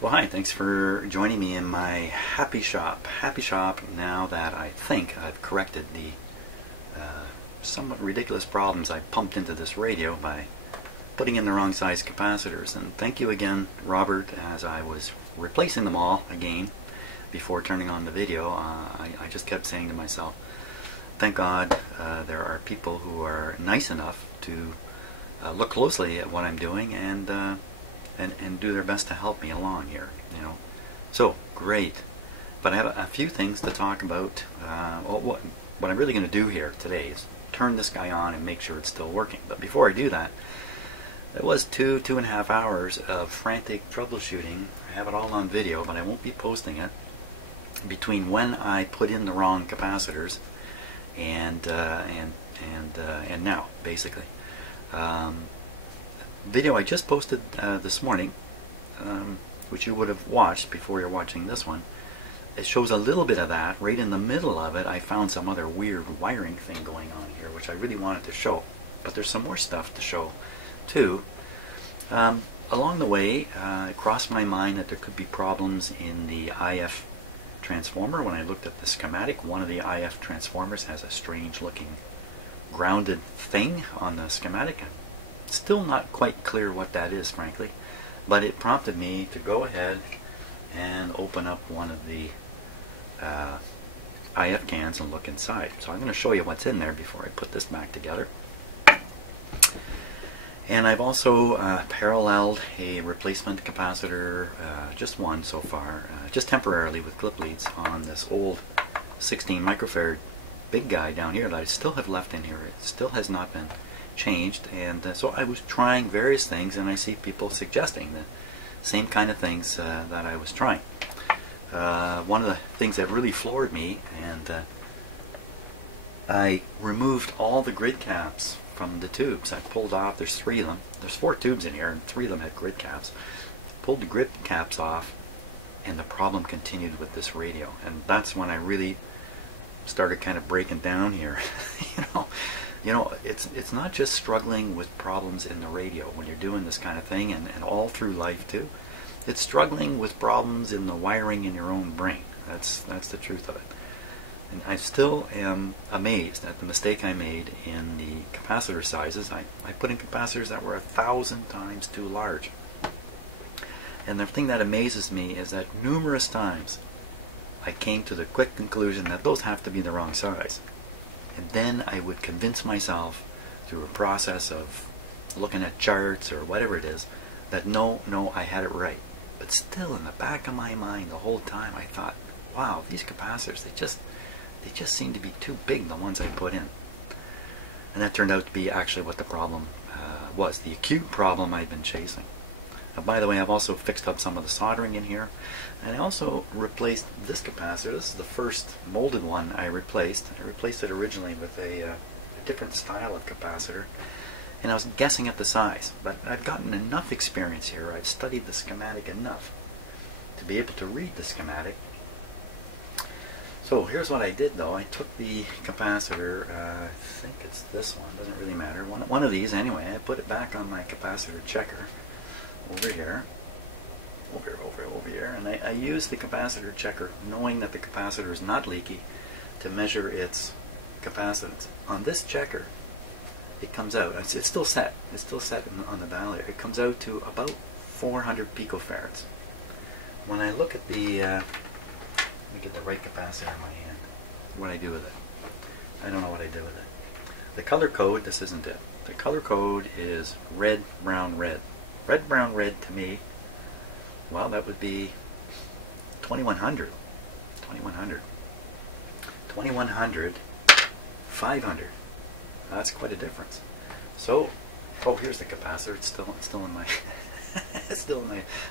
Well, hi, thanks for joining me in my happy shop. Happy shop now that I think I've corrected the somewhat ridiculous problems I pumped into this radio by putting in the wrong size capacitors. And thank you again, Robert, as I was replacing them all again before turning on the video. I just kept saying to myself, thank God there are people who are nice enough to look closely at what I'm doing and do their best to help me along here, you know. So great, but I have a few things to talk about. What I'm really going to do here today is turn this guy on and make sure it's still working. But before I do that, it was two and a half hours of frantic troubleshooting. I have it all on video, but I won't be posting it. Between when I put in the wrong capacitors and now, basically. Video I just posted this morning, which you would have watched before you're watching this one. It shows a little bit of that. Right in the middle of it, I found some other weird wiring thing going on here, which I really wanted to show. But there's some more stuff to show, too. Along the way, it crossed my mind that there could be problems in the IF transformer. When I looked at the schematic, one of the IF transformers has a strange-looking grounded thing on the schematic. Still not quite clear what that is, frankly, but it prompted me to go ahead and open up one of the IF cans and look inside. So I'm going to show you what's in there before I put this back together. And I've also paralleled a replacement capacitor, just one so far, just temporarily with clip leads on this old 16 microfarad big guy down here that I still have left in here. It still has not been changed, and so I was trying various things, and I see people suggesting the same kind of things that I was trying. One of the things that really floored me, and I removed all the grid caps from the tubes. I pulled off, there's 3 of them, there's 4 tubes in here, and 3 of them had grid caps. Pulled the grid caps off, and the problem continued with this radio, and that's when I really started kind of breaking down here. You know, it's not just struggling with problems in the radio when you're doing this kind of thing, and all through life too. It's struggling with problems in the wiring in your own brain. That's the truth of it. And I still am amazed at the mistake I made in the capacitor sizes. I put in capacitors that were 1,000 times too large. And the thing that amazes me is that numerous times I came to the quick conclusion that those have to be the wrong size. And then I would convince myself through a process of looking at charts or whatever it is that no, I had it right. But still in the back of my mind the whole time I thought, wow, these capacitors, they just seem to be too big, the ones I put in. And that turned out to be actually what the problem was, the acute problem I'd been chasing. By the way, I've also fixed up some of the soldering in here, and I also replaced this capacitor. This is the first molded one I replaced. I replaced it originally with a different style of capacitor, and I was guessing at the size, but I've gotten enough experience here. I've studied the schematic enough to be able to read the schematic. So here's what I did, though. I took the capacitor, I think it's this one, doesn't really matter, one of these anyway. I put it back on my capacitor checker over here, over here, and I use the capacitor checker, knowing that the capacitor is not leaky, to measure its capacitance. On this checker, it comes out, it's still set, on the dial here, it comes out to about 400 picofarads. When I look at the, let me get the right capacitor in my hand, what I do with it, I don't know what I do with it. The color code, this isn't it, the color code is red, brown, red. Red, brown, red to me, well, that would be 2100. 500. That's quite a difference. So, oh, here's the capacitor. It's still in my,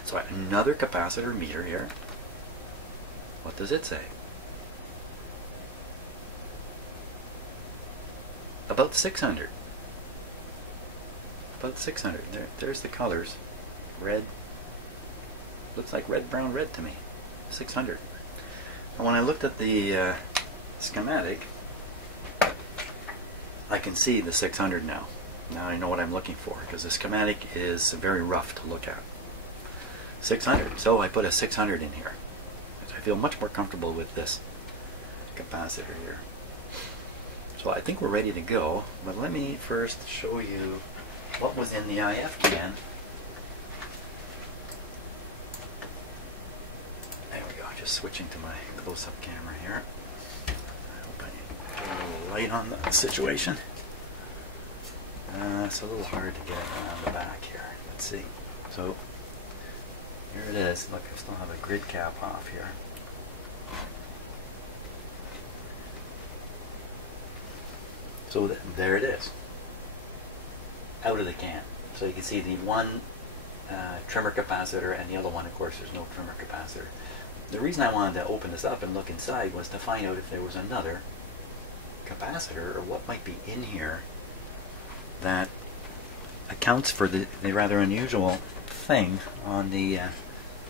So another capacitor meter here. What does it say? About 600. About 600. There's the colors. Red. Looks like red, brown, red to me. 600. And when I looked at the schematic, I can see the 600 now. Now I know what I'm looking for, because the schematic is very rough to look at. 600. So I put a 600 in here. I feel much more comfortable with this capacitor here. So I think we're ready to go, but let me first show you what was in the IF can. There we go, just switching to my close-up camera here. I hope I get a little light on the situation. It's a little hard to get around the back here. Let's see. So here it is. Look, I still have a grid cap off here. So there it is, out of the can. So you can see the one trimmer capacitor and the other one, of course, there's no trimmer capacitor. The reason I wanted to open this up and look inside was to find out if there was another capacitor or what might be in here that accounts for the rather unusual thing on the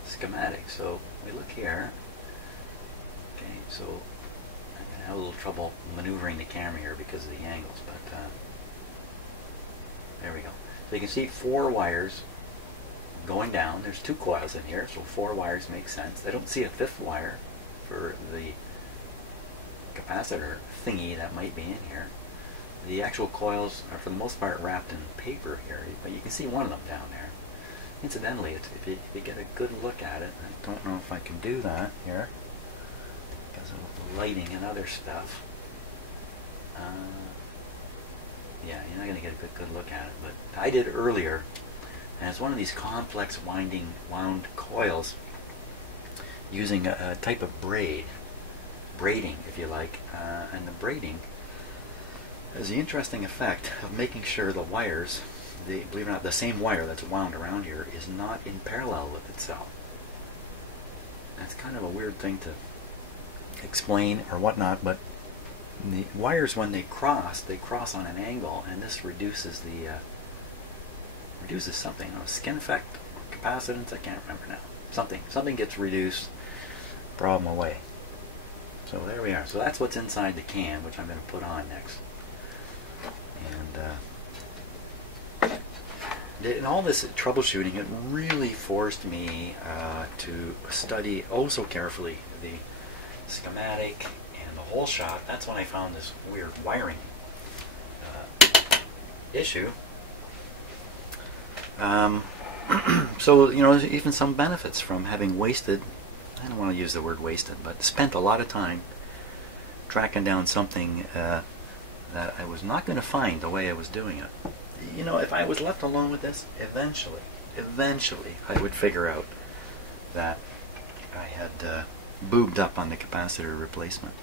schematic. So we look here. Okay, so I have a little trouble maneuvering the camera here because of the angles, but there we go. So you can see 4 wires going down. There's 2 coils in here, so 4 wires make sense. I don't see a 5th wire for the capacitor thingy that might be in here. The actual coils are for the most part wrapped in paper here, but you can see one of them down there. Incidentally, if you get a good look at it, I don't know if I can do that here because of the lighting and other stuff. Yeah, you're not going to get a good look at it, but I did earlier, and it's one of these complex wound coils using a type of braiding, if you like, and the braiding has the interesting effect of making sure the wires, believe it or not, the same wire that's wound around here is not in parallel with itself. That's kind of a weird thing to explain or whatnot, but the wires, when they cross on an angle, and this reduces the reduces something, skin effect, capacitance, I can't remember now. Something gets reduced, problem away. So there we are. So that's what's inside the can, which I'm going to put on next. And in all this troubleshooting, it really forced me to study oh so carefully the schematic and the whole shot. That's when I found this weird wiring issue. So, you know, there's even some benefits from having wasted, I don't want to use the word wasted, but spent a lot of time tracking down something that I was not going to find the way I was doing it. You know, if I was left alone with this, eventually I would figure out that I had boobed up on the capacitor replacement.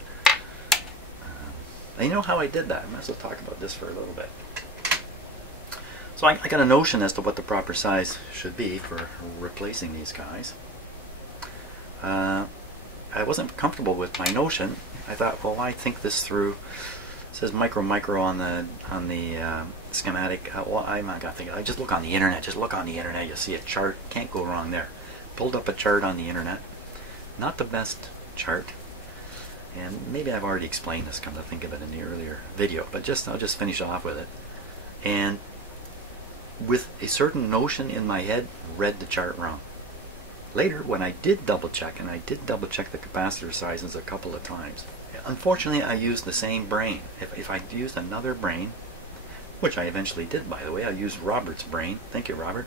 And you know how I did that? I might as well talk about this for a little bit. So I got a notion as to what the proper size should be for replacing these guys. I wasn't comfortable with my notion. I thought, well, I think this through. It says micro on the schematic. Well, I'm not gonna think. I just look on the internet. Just look on the internet. You'll see a chart. Can't go wrong there. Pulled up a chart on the internet. Not the best chart. And maybe I've already explained this, come to think of it, in the earlier video. But I'll just finish off with it. And with a certain notion in my head, read the chart wrong. Later, when I did double check, and I did double check the capacitor sizes a couple of times, unfortunately I used the same brain. If I used another brain, which I eventually did, by the way, I used Robert's brain, thank you Robert,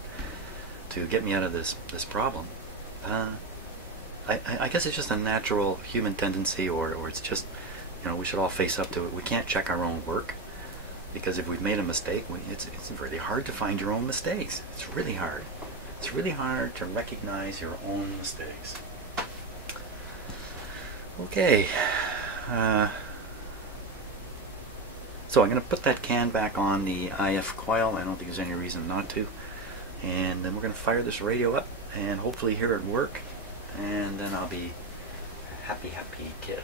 to get me out of this problem. I guess it's just a natural human tendency, or it's just, you know, we should all face up to it. We can't check our own work, because if we've made a mistake, it's really hard to find your own mistakes. It's really hard. It's really hard to recognize your own mistakes. Okay. So I'm going to put that can back on the IF coil. I don't think there's any reason not to. And then we're going to fire this radio up and hopefully hear it work. And then I'll be a happy kid.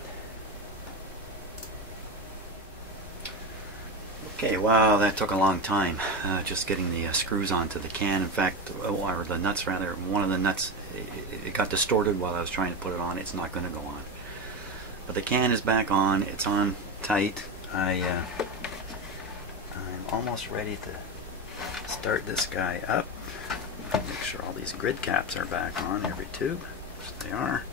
Okay, wow, that took a long time, just getting the screws onto the can. In fact, or the nuts rather, one of the nuts, it got distorted while I was trying to put it on. It's not going to go on. But the can is back on. It's on tight. I'm almost ready to start this guy up. Make sure all these grid caps are back on every tube, which they are.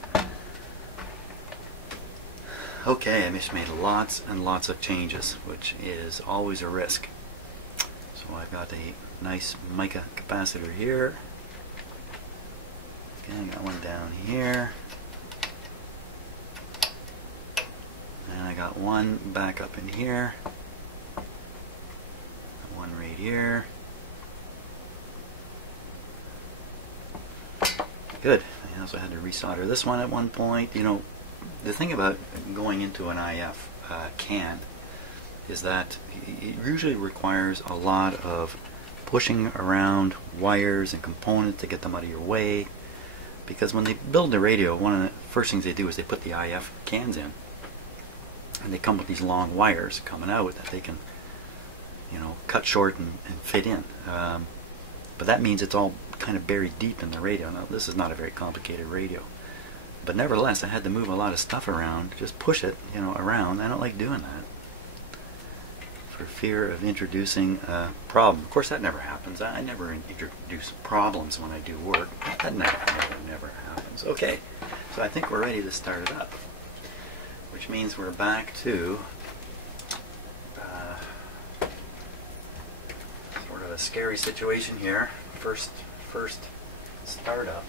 Okay, I just made lots and lots of changes, which is always a risk. So I've got a nice mica capacitor here. Okay, I got one down here. And I got one back up in here. One right here. Good. I also had to resolder this one at one point. You know, the thing about going into an IF can is that it usually requires a lot of pushing around wires and components to get them out of your way, because when they build the radio, one of the first things they do is they put the IF cans in, and they come with these long wires coming out that they can, you know, cut short and fit in. But that means it's all kind of buried deep in the radio. Now, this is not a very complicated radio, but nevertheless, I had to move a lot of stuff around, just push it, you know, around. I don't like doing that for fear of introducing a problem. Of course, that never happens. I never introduce problems when I do work. That never happens. Okay, so I think we're ready to start it up, which means we're back to sort of a scary situation here. First startup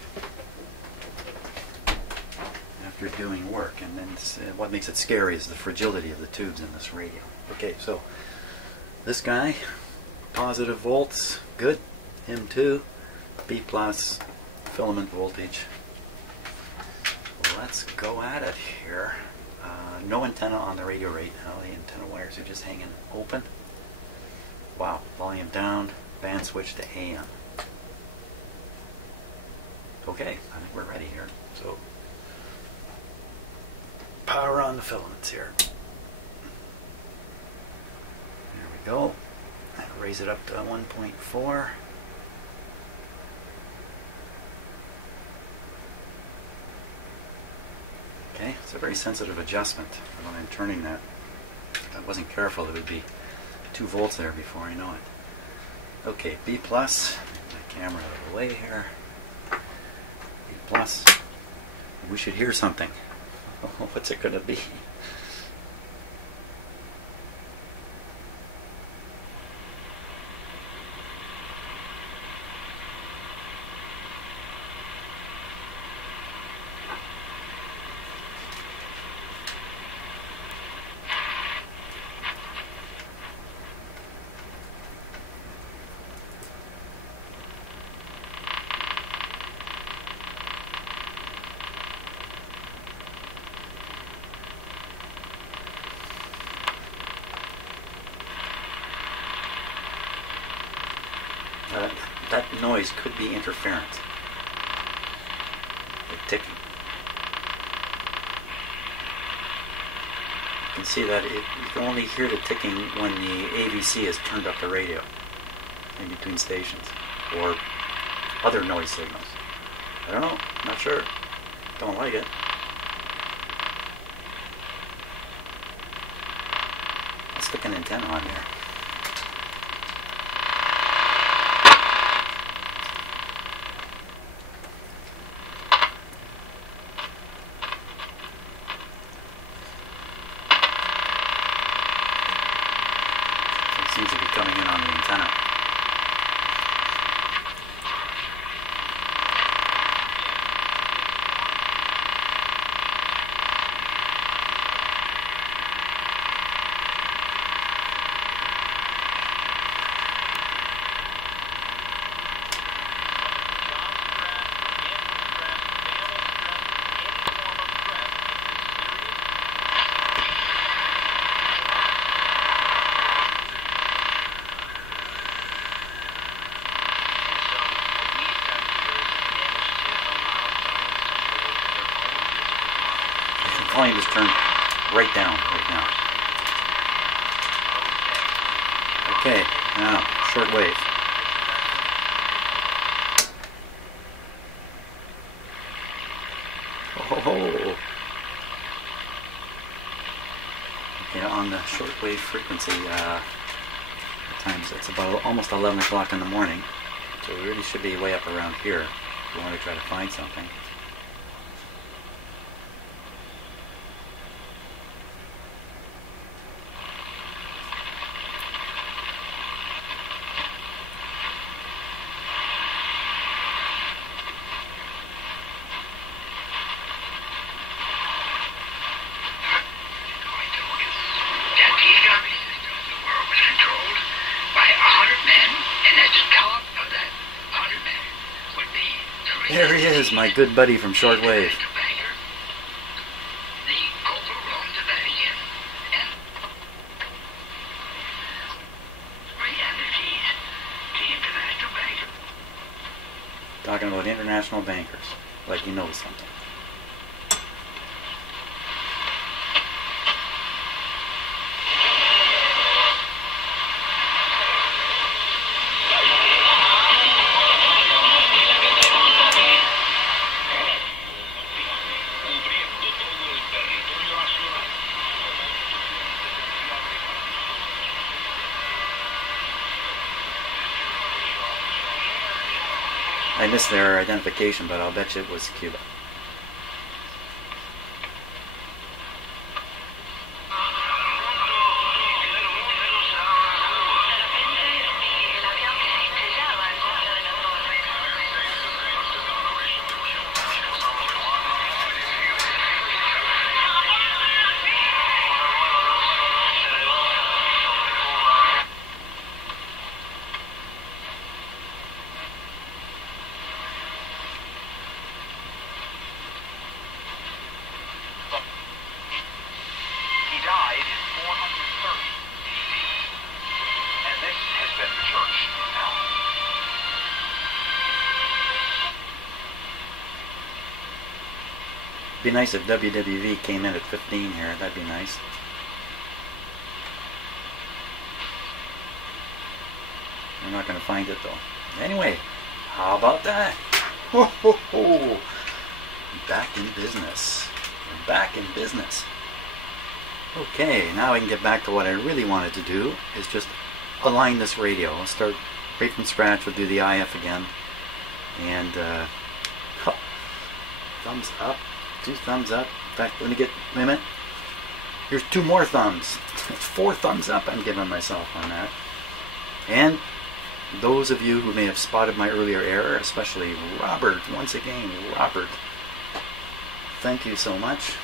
after doing work, and then what makes it scary is the fragility of the tubes in this radio. Okay, so this guy, positive volts, good. M2, B plus, filament voltage. Let's go at it here. No antenna on the radio right now. The antenna wires are just hanging open. Wow, volume down, band switch to AM. Okay, I think we're ready here. So, power on the filaments here. There we go. Raise it up to 1.4. Okay, it's a very sensitive adjustment when I'm turning that. If I wasn't careful, it would be 2 volts there before I know it. Okay, B plus. My camera out of the way here. B plus. We should hear something. What's it going to be? That noise could be interference. Like ticking. You can see that you can only hear the ticking when the AVC has turned up the radio in between stations, or other noise signals. I don't know, not sure. Don't like it. Let's stick an antenna on there. Seems to be coming in on the antenna. Volume is turned right down right now. Okay, now short wave. Oh. Okay, on the short wave frequency, at times it's about almost 11 o'clock in the morning. So we really should be way up around here if we want to try to find something. There he is, my good buddy from Shortwave. Talking about international bankers, like he knows something. I missed their identification, but I'll bet you it was Cuba. Be nice if WWV came in at 15 here. That'd be nice. We're not going to find it though. Anyway, how about that? Ho ho ho! Back in business. We're back in business. Okay, now I can get back to what I really wanted to do, is just align this radio. I'll start right from scratch. We'll do the IF again. And thumbs up. 2 thumbs up. In fact, wait a minute. Here's 2 more thumbs. It's 4 thumbs up I'm giving myself on that. And those of you who may have spotted my earlier error, especially Robert, once again, Robert, thank you so much.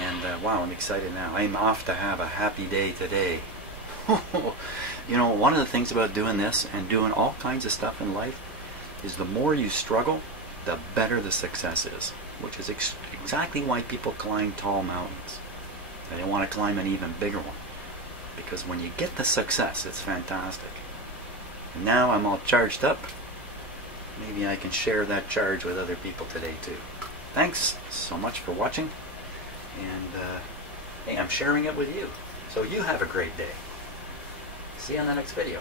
And wow, I'm excited now. I'm off to have a happy day today. You know, one of the things about doing this and doing all kinds of stuff in life is the more you struggle, the better the success is. Which is exactly why people climb tall mountains. They want to climb an even bigger one. Because when you get the success, it's fantastic. And now I'm all charged up. Maybe I can share that charge with other people today too. Thanks so much for watching. And hey, I'm sharing it with you. So you have a great day. See you on the next video.